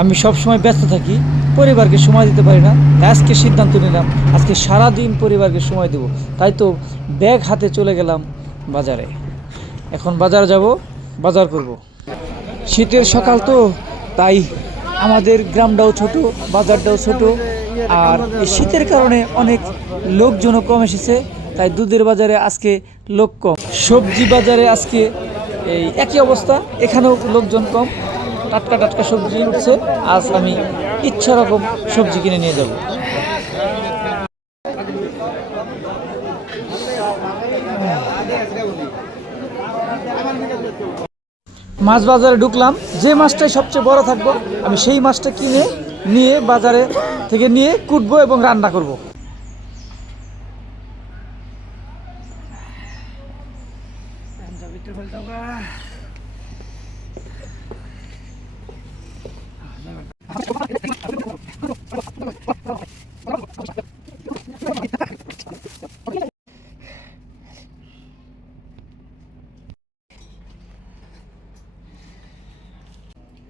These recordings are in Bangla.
আমি সব সময় ব্যস্ত থাকি, পরিবারকে সময় দিতে পারি না। আজকে সিদ্ধান্ত নিলাম আজকে সারাদিন পরিবারকে সময় দেব। তাই তো ব্যাগ হাতে চলে গেলাম বাজারে। এখন বাজার যাব, বাজার করব। শীতের সকাল তো, তাই আমাদের গ্রামটাও ছোট, বাজারটাও ছোট। আর এই শীতের কারণে অনেক লোকজনও কম এসেছে, তাই দুধের বাজারে আজকে লোক কম। সবজি বাজারে আজকে এই একই অবস্থা, এখানেও লোকজন কম। টাটকা টাটকা সবজি উঠছে, আজ আমি ইচ্ছা রকম সবজি কিনে নিয়ে যাব। মাছ বাজারে ঢুকলাম, যে মাছটাই সবচেয়ে বড় থাকবো আমি সেই মাছটা কিনে নিয়ে বাজারে থেকে নিয়ে কুটবো এবং রান্না করব।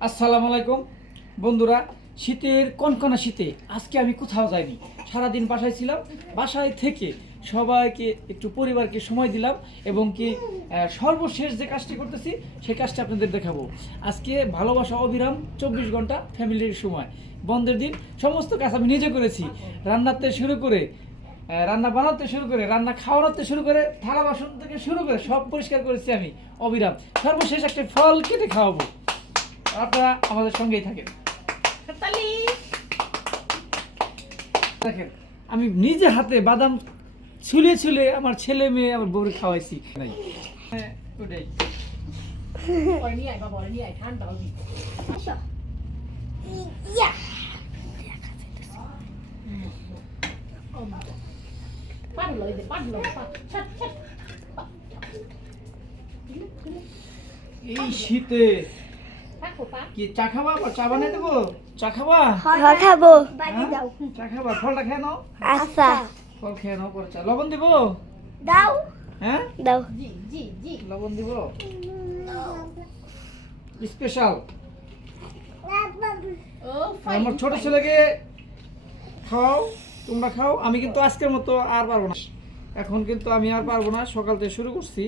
আসসালামু আলাইকুম বন্ধুরা, শীতের কনকনা শীতে আজকে আমি কোথাও যাইনি, সারাদিন বাসায় ছিলাম। বাসায় থেকে সবাইকে একটু পরিবারকে সময় দিলাম এবং কি সর্বশেষ যে কাজটি করতেছি সেই কাজটা আপনাদের দেখাবো। আজকে ভালোবাসা অবিরাম 24 ঘন্টা ফ্যামিলির সময়, বন্ধের দিন সমস্ত কাজ আমি নিজে করেছি। রান্নাতে শুরু করে, রান্না বানাতে শুরু করে, রান্না খাওয়াতে শুরু করে, থালা বাসন থেকে শুরু করে সব পরিষ্কার করেছি আমি অবিরাম। সর্বশেষ একটা ফল কেটে খাওয়াবো, আপনারা আমাদের সঙ্গেই থাকেন। দেখেন আমি নিজে হাতে বাদাম ছুলে ছুলে আমার ছেলে মেয়ে আমার বউরে খাওয়াইছি। ওটাই এই শীতে কি চা খাবা? চা বানিয়ে দেবো? চা খাবা? খাবো। চা খাবা? ফলটা খেয়ে নাও। আচ্ছা ফল খেয়ে নাও, পরে চা। লবণ দিব? দাও। হ্যাঁ দাও। লবণ দিব স্পেশাল। আমার ছোট ছেলেকে খাও, তোমরা খাও। আমি কিন্তু আজকের মতো আর পারবো না, এখন কিন্তু আমি আর পারবো না। সকাল থেকে শুরু করছি,